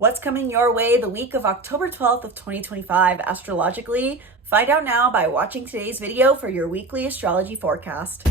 What's coming your way the week of October 12th of 2025 astrologically? Find out now by watching today's video for your weekly astrology forecast.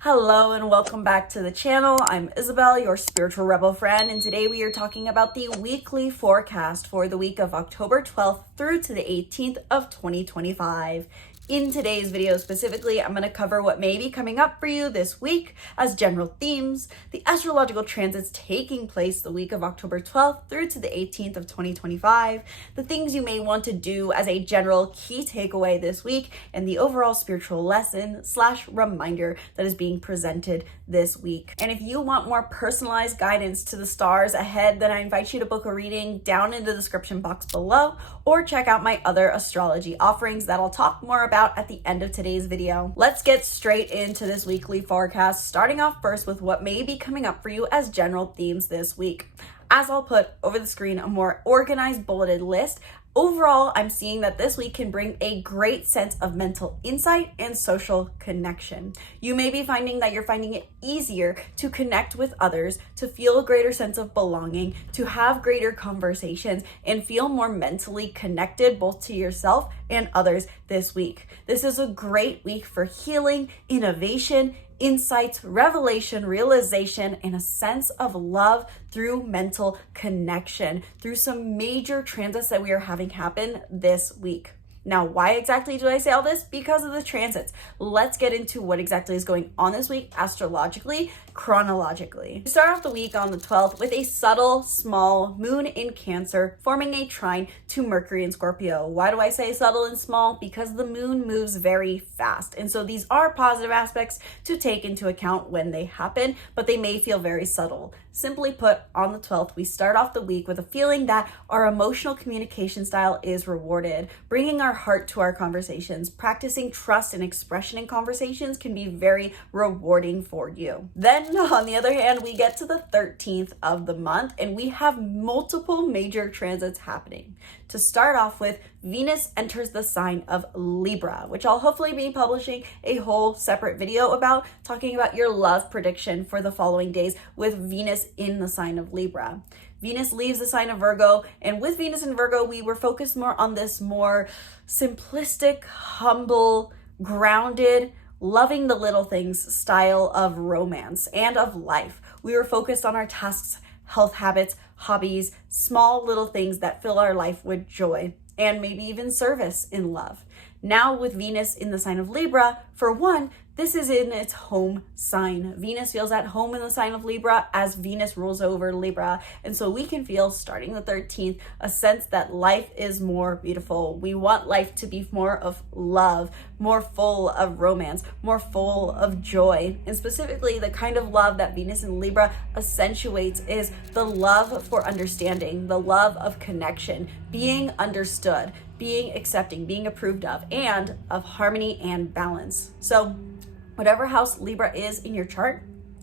Hello and welcome back to the channel. I'm Isabel, your spiritual rebel friend, and today we are talking about the weekly forecast for the week of October 12th through to the 18th of 2025. In today's video specifically, I'm going to cover what may be coming up for you this week as general themes, the astrological transits taking place the week of October 12th through to the 18th of 2025, the things you may want to do as a general key takeaway this week, and the overall spiritual lesson / reminder that is being presented this week. And if you want more personalized guidance to the stars ahead, then I invite you to book a reading down in the description box below, or check out my other astrology offerings that I'll talk more about at the end of today's video. Let's get straight into this weekly forecast, starting off first with what may be coming up for you as general themes this week. As I'll put over the screen a more organized bulleted list, overall, I'm seeing that this week can bring a great sense of mental insight and social connection. You may be finding that you're finding it easier to connect with others, to feel a greater sense of belonging, to have greater conversations, and feel more mentally connected both to yourself and others this week. This is a great week for healing, innovation, insights, revelation, realization, and a sense of love through mental connection, through some major transits that we are having happen this week. Now, why exactly do I say all this? Because of the transits. Let's get into what exactly is going on this week astrologically, chronologically. We start off the week on the 12th with a subtle, small moon in Cancer forming a trine to Mercury in Scorpio. Why do I say subtle and small? Because the moon moves very fast. And so these are positive aspects to take into account when they happen, but they may feel very subtle. Simply put, on the 12th, we start off the week with a feeling that our emotional communication style is rewarded. Bringing our heart to our conversations, practicing trust and expression in conversations can be very rewarding for you. Then, on the other hand, we get to the 13th of the month and we have multiple major transits happening. To start off with, Venus enters the sign of Libra, which I'll hopefully be publishing a whole separate video about, talking about your love prediction for the following days with Venus in the sign of Libra. Venus leaves the sign of Virgo, and with Venus in Virgo, we were focused more on this more simplistic, humble, grounded, loving the little things style of romance and of life. We were focused on our tasks, health habits, hobbies, small little things that fill our life with joy, and maybe even service in love. Now with Venus in the sign of Libra, for one, this is in its home sign. Venus feels at home in the sign of Libra as Venus rules over Libra. And so we can feel, starting the 13th, a sense that life is more beautiful. We want life to be more of love, more full of romance, more full of joy. And specifically, the kind of love that Venus in Libra accentuates is the love for understanding, the love of connection, being understood, being accepting, being approved of, and of harmony and balance. So whatever house Libra is in your chart,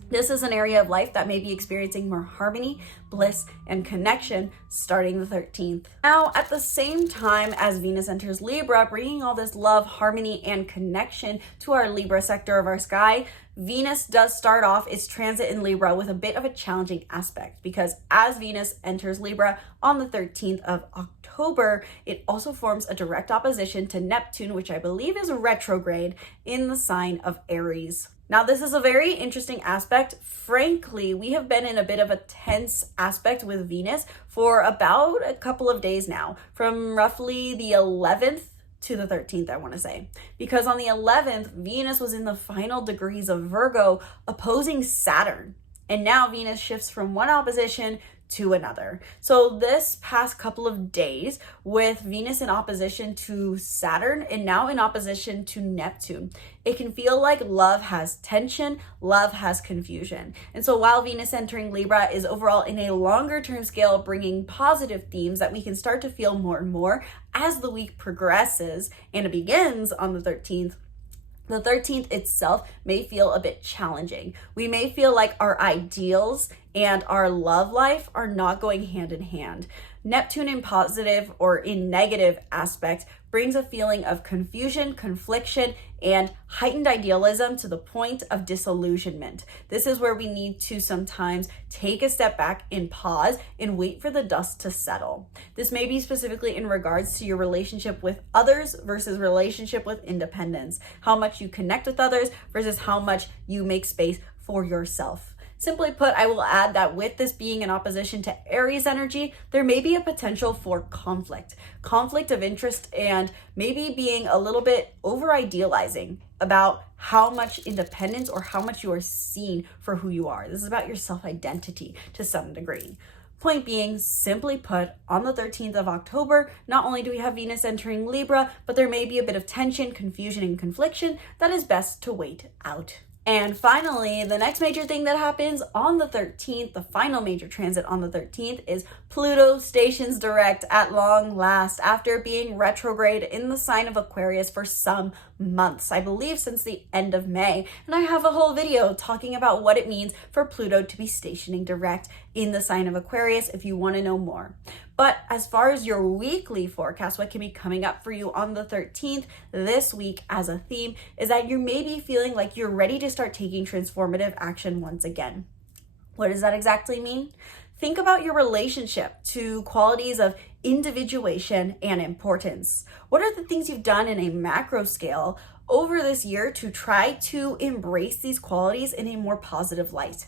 this is an area of life that may be experiencing more harmony, bliss, and connection starting the 13th. Now, at the same time as Venus enters Libra, bringing all this love, harmony, and connection to our Libra sector of our sky, Venus does start off its transit in Libra with a bit of a challenging aspect, because as Venus enters Libra on the 13th of October, it also forms a direct opposition to Neptune, which I believe is retrograde in the sign of Aries. Now, this is a very interesting aspect. Frankly, we have been in a bit of a tense aspect with Venus for about a couple of days now, from roughly the 11th to the 13th, I want to say. Because on the 11th, Venus was in the final degrees of Virgo, opposing Saturn. And now Venus shifts from one opposition to another. So this past couple of days, with Venus in opposition to Saturn and now in opposition to Neptune, it can feel like love has tension, love has confusion. And so while Venus entering Libra is overall in a longer term scale bringing positive themes that we can start to feel more and more as the week progresses and it begins on the 13th, the 13th itself may feel a bit challenging. We may feel like our ideals and our love life are not going hand in hand. Neptune in positive or in negative aspect brings a feeling of confusion, confliction, and heightened idealism to the point of disillusionment. This is where we need to sometimes take a step back and pause and wait for the dust to settle. This may be specifically in regards to your relationship with others versus relationship with independence, how much you connect with others versus how much you make space for yourself. Simply put, I will add that with this being in opposition to Aries energy, there may be a potential for conflict of interest, and maybe being a little bit over idealizing about how much independence or how much you are seen for who you are. This is about your self-identity to some degree. Point being, simply put, on the 13th of October, not only do we have Venus entering Libra, but there may be a bit of tension, confusion, and confliction that is best to wait out. And finally, the next major thing that happens on the 13th, the final major transit on the 13th, is Pluto stations direct at long last after being retrograde in the sign of Aquarius for some months, I believe since the end of May. And I have a whole video talking about what it means for Pluto to be stationing direct in the sign of Aquarius if you want to know more. But as far as your weekly forecast, what can be coming up for you on the 13th this week as a theme is that you may be feeling like you're ready to start taking transformative action once again. What does that exactly mean? Think about your relationship to qualities of individuation and importance. What are the things you've done in a macro scale over this year to try to embrace these qualities in a more positive light?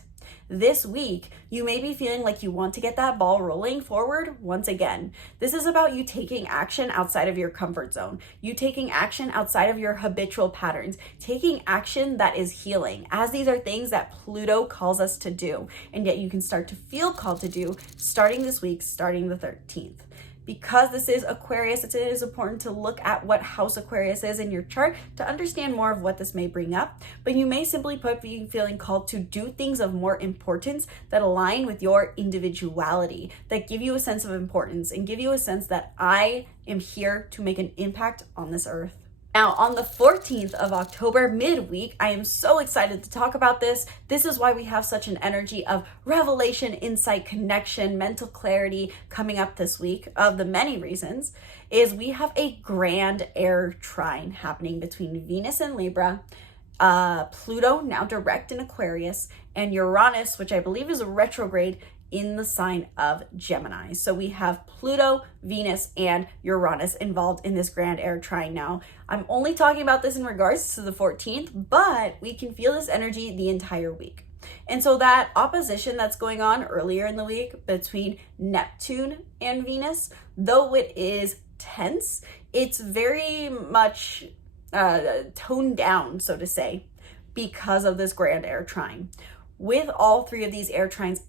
This week, you may be feeling like you want to get that ball rolling forward once again. This is about you taking action outside of your comfort zone, you taking action outside of your habitual patterns, taking action that is healing, as these are things that Pluto calls us to do, and yet you can start to feel called to do starting this week, starting the 13th. Because this is Aquarius, it is important to look at what house Aquarius is in your chart to understand more of what this may bring up. But you may simply put being feeling called to do things of more importance that align with your individuality, that give you a sense of importance and give you a sense that I am here to make an impact on this earth. Now, on the 14th of October, midweek, I am so excited to talk about this. This is why we have such an energy of revelation, insight, connection, mental clarity coming up this week. Of the many reasons is we have a Grand Air Trine happening between Venus and Libra, Pluto now direct in Aquarius, and Uranus, which I believe is a retrograde in the sign of Gemini. So we have Pluto, Venus, and Uranus involved in this Grand Air Trine now. I'm only talking about this in regards to the 14th, but we can feel this energy the entire week. And so that opposition that's going on earlier in the week between Neptune and Venus, though it is tense, it's very much toned down, so to say, because of this Grand Air Trine. With all three of these air trines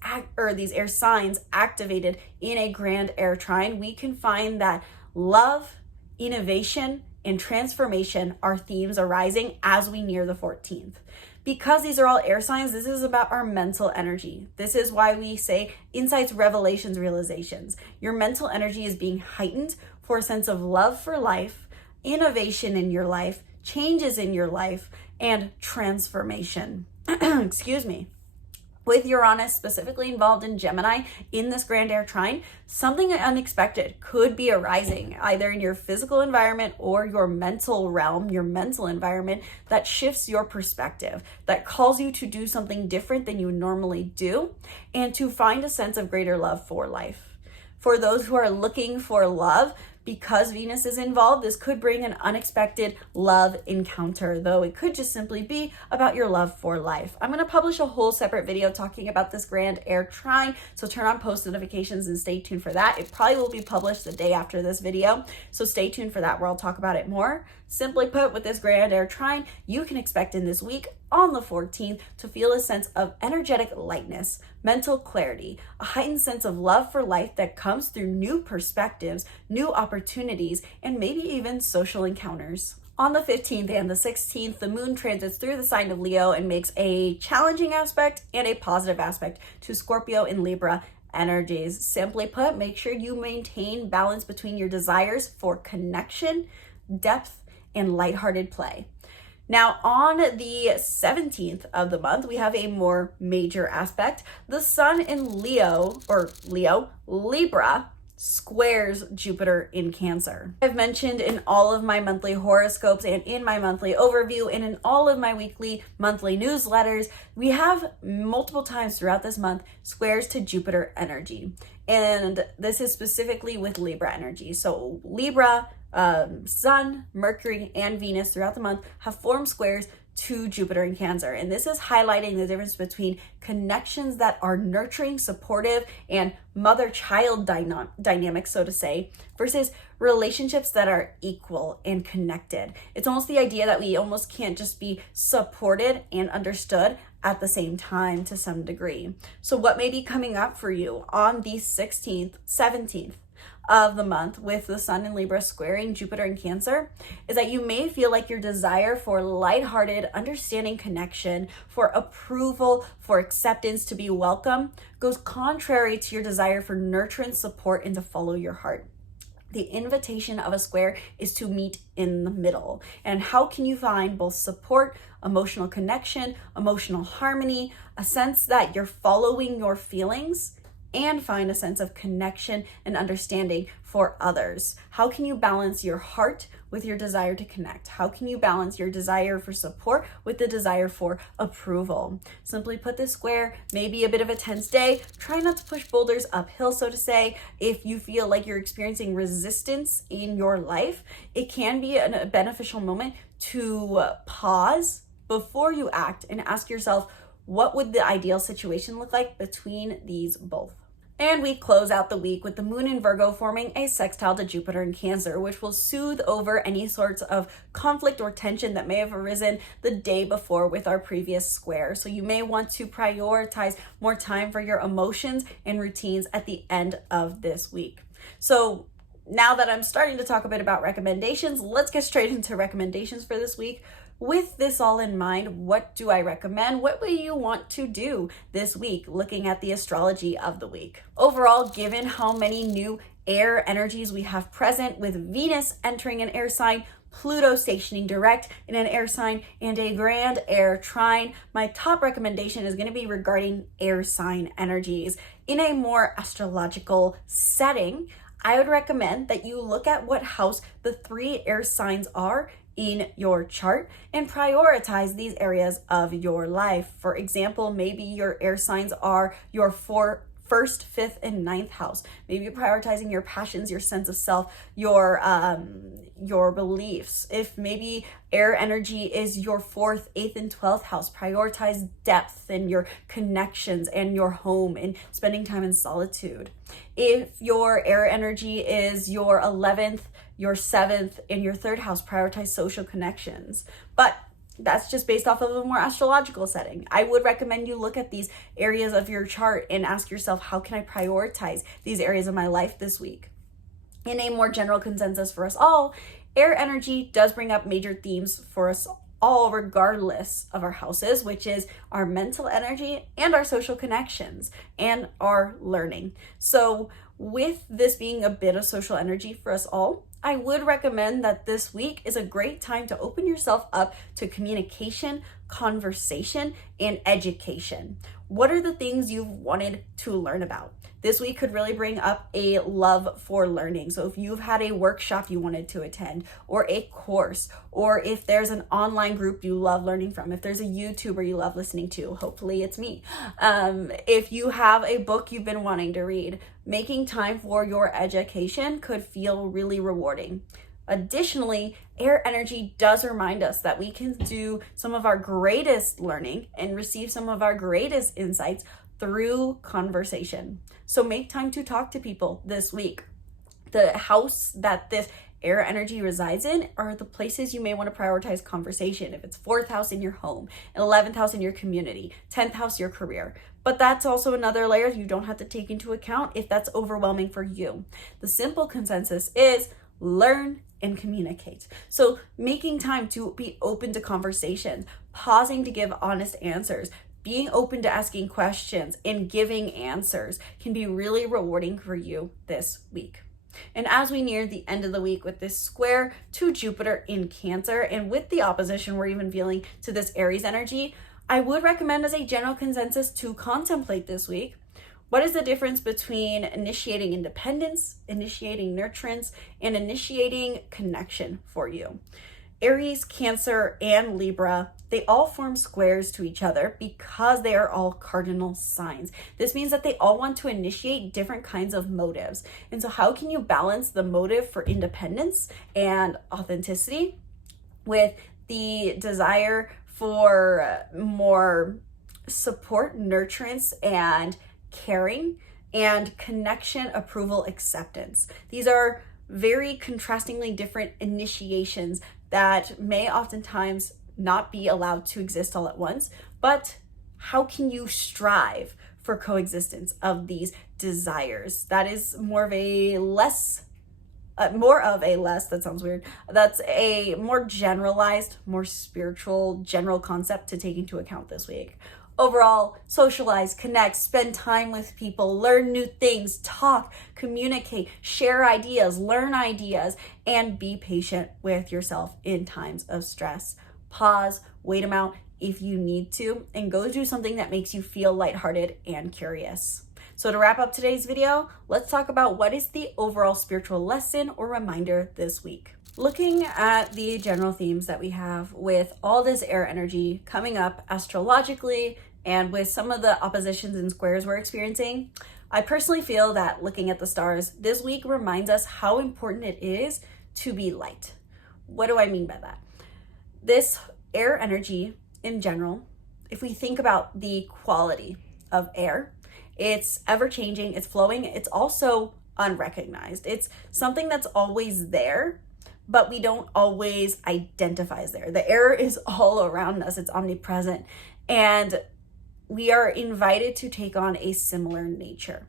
these air signs activated in a Grand Air Trine, we can find that love, innovation, and transformation are themes arising as we near the 14th. Because these are all air signs, this is about our mental energy. This is why we say insights, revelations, realizations. Your mental energy is being heightened for a sense of love for life, innovation in your life, changes in your life, and transformation. Excuse me. With Uranus specifically involved in Gemini in this Grand Air Trine, something unexpected could be arising either in your physical environment or your mental realm, your mental environment, that shifts your perspective, that calls you to do something different than you normally do, and to find a sense of greater love for life. For those who are looking for love, because Venus is involved, this could bring an unexpected love encounter, though it could just simply be about your love for life. I'm going to publish a whole separate video talking about this Grand Air Trine, so turn on post notifications and stay tuned for that. It probably will be published the day after this video, so stay tuned for that where I'll talk about it more. Simply put, with this Grand Air Trine, you can expect in this week on the 14th to feel a sense of energetic lightness, mental clarity, a heightened sense of love for life that comes through new perspectives, new opportunities, and maybe even social encounters. On the 15th and the 16th, the moon transits through the sign of Leo and makes a challenging aspect and a positive aspect to Scorpio and Libra energies. Simply put, make sure you maintain balance between your desires for connection, depth, and lighthearted play. Now, on the 17th of the month, we have a more major aspect. The sun in Libra, squares Jupiter in Cancer. I've mentioned in all of my monthly horoscopes and in my monthly overview and in all of my weekly monthly newsletters, we have multiple times throughout this month squares to Jupiter energy. And this is specifically with Libra energy. So Libra, Sun, Mercury, and Venus throughout the month have formed squares to Jupiter in Cancer. And this is highlighting the difference between connections that are nurturing, supportive, and mother-child dynamics, so to say, versus relationships that are equal and connected. It's almost the idea that we almost can't just be supported and understood at the same time to some degree. So what may be coming up for you on the 16th, 17th, of the month with the Sun in Libra squaring Jupiter in Cancer is that you may feel like your desire for lighthearted, understanding connection, for approval, for acceptance, to be welcome, goes contrary to your desire for nurture and support and to follow your heart. The invitation of a square is to meet in the middle. And how can you find both support, emotional connection, emotional harmony, a sense that you're following your feelings, and find a sense of connection and understanding for others? How can you balance your heart with your desire to connect? How can you balance your desire for support with the desire for approval? Simply put, this square may be a bit of a tense day. Try not to push boulders uphill, so to say. If you feel like you're experiencing resistance in your life, it can be a beneficial moment to pause before you act and ask yourself, what would the ideal situation look like between these both? And we close out the week with the moon in Virgo forming a sextile to Jupiter in Cancer, which will soothe over any sorts of conflict or tension that may have arisen the day before with our previous square. So you may want to prioritize more time for your emotions and routines at the end of this week. So now that I'm starting to talk a bit about recommendations, let's get straight into recommendations for this week. With this all in mind, what do I recommend? What will you want to do this week looking at the astrology of the week? Overall, given how many new air energies we have present with Venus entering an air sign, Pluto stationing direct in an air sign, and a Grand Air Trine, my top recommendation is going to be regarding air sign energies. In a more astrological setting, I would recommend that you look at what house the 3 air signs are in your chart and prioritize these areas of your life. For example, maybe your air signs are your 1st, 5th, and 9th house. Maybe you're prioritizing your passions, your sense of self, your beliefs. If maybe air energy is your 4th, 8th, and 12th house, prioritize depth and your connections and your home and spending time in solitude. If your air energy is your 11th, your 7th, and your 3rd house, prioritize social connections. But that's just based off of a more astrological setting. I would recommend you look at these areas of your chart and ask yourself, how can I prioritize these areas of my life this week? In a more general consensus for us all, air energy does bring up major themes for us all regardless of our houses, which is our mental energy and our social connections and our learning. So with this being a bit of social energy for us all, I would recommend that this week is a great time to open yourself up to communication, conversation, and education. What are the things you've wanted to learn about? This week could really bring up a love for learning. So if you've had a workshop you wanted to attend, or a course, or if there's an online group you love learning from, if there's a YouTuber you love listening to, hopefully it's me. If you have a book you've been wanting to read, making time for your education could feel really rewarding. Additionally, air energy does remind us that we can do some of our greatest learning and receive some of our greatest insights through conversation. So make time to talk to people this week. The house that this air energy resides in are the places you may want to prioritize conversation. If it's 4th house in your home, 11th house in your community, 10th house your career. But that's also another layer you don't have to take into account if that's overwhelming for you. The simple consensus is learn and communicate. So making time to be open to conversation, pausing to give honest answers, being open to asking questions and giving answers can be really rewarding for you this week. And as we near the end of the week with this square to Jupiter in Cancer, and with the opposition we're even feeling to this Aries energy, I would recommend as a general consensus to contemplate this week, What is the difference between initiating independence, initiating nurturance, and initiating connection for you? Aries, Cancer, and Libra, they all form squares to each other because they are all cardinal signs. This means that they all want to initiate different kinds of motives. And so how can you balance the motive for independence and authenticity with the desire for more support, nurturance, and caring, and connection, approval, acceptance? These are very contrastingly different initiations that may oftentimes not be allowed to exist all at once, but how can you strive for coexistence of these desires? That is more of a less, that sounds weird. That's a more generalized, more spiritual, general concept to take into account this week. Overall, socialize, connect, spend time with people, learn new things, talk, communicate, share ideas, learn ideas, and be patient with yourself in times of stress. Pause, wait them out if you need to, and go do something that makes you feel lighthearted and curious. So to wrap up today's video, let's talk about what is the overall spiritual lesson or reminder this week. Looking at the general themes that we have with all this air energy coming up astrologically and with some of the oppositions and squares we're experiencing, I personally feel that looking at the stars this week reminds us how important it is to be light. What do I mean by that? This air energy in general, if we think about the quality of air, it's ever-changing, it's flowing, it's also unrecognized. It's something that's always there, but we don't always identify as there. The air is all around us, it's omnipresent, and we are invited to take on a similar nature,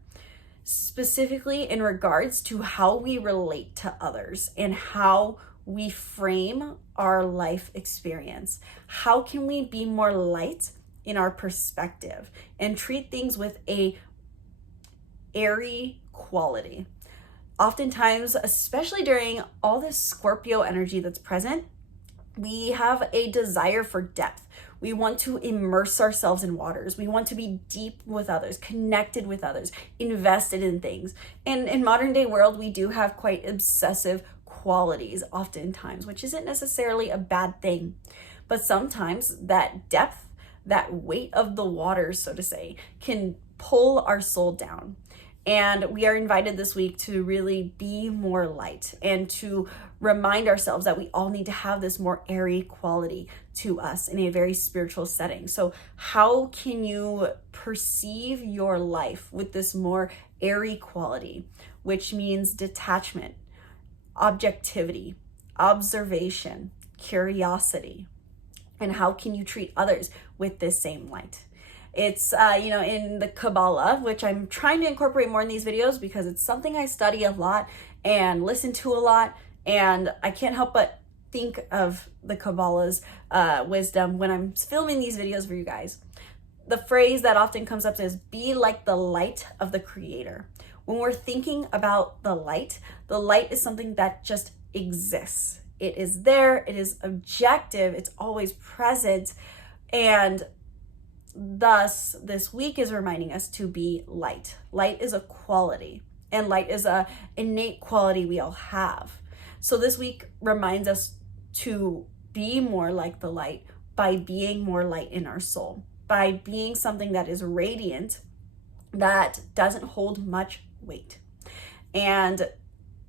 specifically in regards to how we relate to others and how we frame our life experience. How can we be more light in our perspective and treat things with a airy quality? Oftentimes, especially during all this Scorpio energy that's present, we have a desire for depth. We want to immerse ourselves in waters. We want to be deep with others, connected with others, invested in things. And in modern day world, we do have quite obsessive qualities oftentimes, which isn't necessarily a bad thing. But sometimes that depth, that weight of the waters, so to say, can pull our soul down. And we are invited this week to really be more light and to remind ourselves that we all need to have this more airy quality to us in a very spiritual setting. So how can you perceive your life with this more airy quality, which means detachment, objectivity, observation, curiosity? And how can you treat others with this same light? It's, in the Kabbalah, which I'm trying to incorporate more in these videos because it's something I study a lot and listen to a lot. And I can't help but think of the Kabbalah's wisdom when I'm filming these videos for you guys. The phrase that often comes up is be like the light of the Creator. When we're thinking about the light is something that just exists. It is there, it is objective, it's always present, and thus this week is reminding us to be light. Light is a quality, and light is a innate quality we all have. So this week reminds us to be more like the light by being more light in our soul, by being something that is radiant, that doesn't hold much weight. And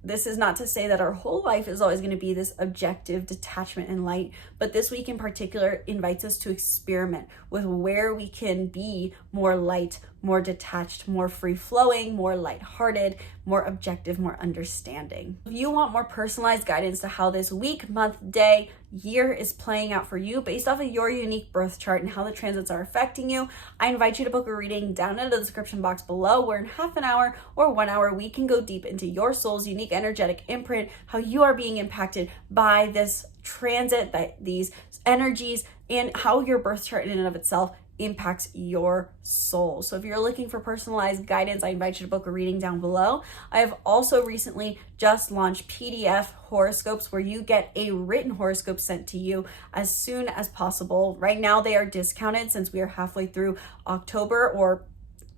this is not to say that our whole life is always going to be this objective detachment and light, but this week in particular invites us to experiment with where we can be more light, more detached, more free-flowing, more lighthearted, more objective, more understanding. If you want more personalized guidance to how this week, month, day, year is playing out for you based off of your unique birth chart and how the transits are affecting you, I invite you to book a reading down in the description box below, where in half an hour or 1 hour, we can go deep into your soul's unique energetic imprint, how you are being impacted by this transit, these energies, and how your birth chart in and of itself impacts your soul. So if you're looking for personalized guidance, I invite you to book a reading down below. I have also recently just launched PDF horoscopes where you get a written horoscope sent to you as soon as possible. Right now they are discounted since we are halfway through October, or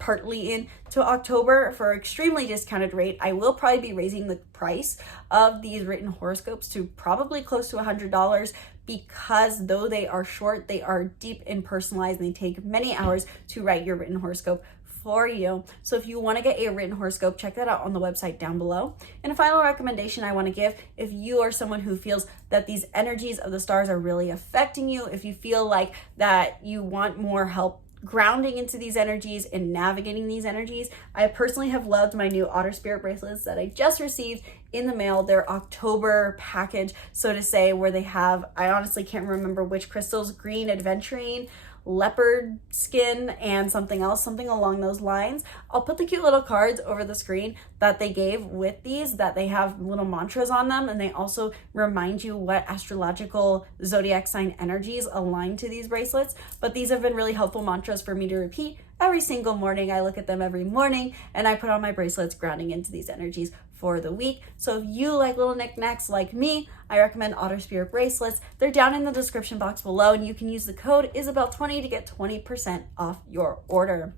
partly into October for an extremely discounted rate. I will probably be raising the price of these written horoscopes to probably close to $100 because though they are short, they are deep and personalized and they take many hours to write your written horoscope for you. So if you want to get a written horoscope, check that out on the website down below. And a final recommendation I want to give, if you are someone who feels that these energies of the stars are really affecting you, if you feel like that you want more help grounding into these energies and navigating these energies, I personally have loved my new Otter Spirit bracelets that I just received in the mail. Their October package, so to say, where they have, I honestly can't remember which crystals, green aventurine, leopard skin, and something else, something along those lines. I'll put the cute little cards over the screen that they gave with these, that they have little mantras on them, and they also remind you what astrological zodiac sign energies align to these bracelets. But these have been really helpful mantras for me to repeat every single morning. I look at them every morning and I put on my bracelets grounding into these energies for the week. So if you like little knickknacks like me, I recommend Otter Spirit bracelets. They're down in the description box below, and you can use the code Isabel20 to get 20% off your order.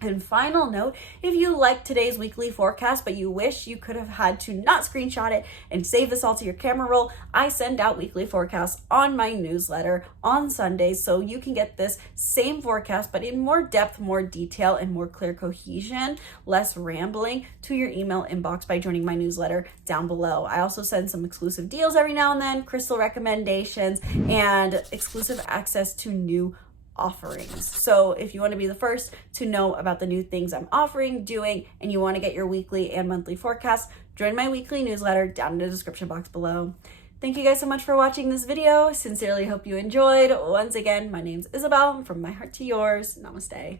And final note, if you like today's weekly forecast, but you wish you could have had to not screenshot it and save this all to your camera roll, I send out weekly forecasts on my newsletter on Sundays, so you can get this same forecast, but in more depth, more detail, and more clear cohesion, less rambling, to your email inbox by joining my newsletter down below. I also send some exclusive deals every now and then, crystal recommendations, and exclusive access to new offerings. So if you want to be the first to know about the new things I'm offering, doing, and you want to get your weekly and monthly forecasts, join my weekly newsletter down in the description box below. Thank you guys so much for watching this video. Sincerely hope you enjoyed. Once again, my name's Isabel. From my heart to yours, namaste.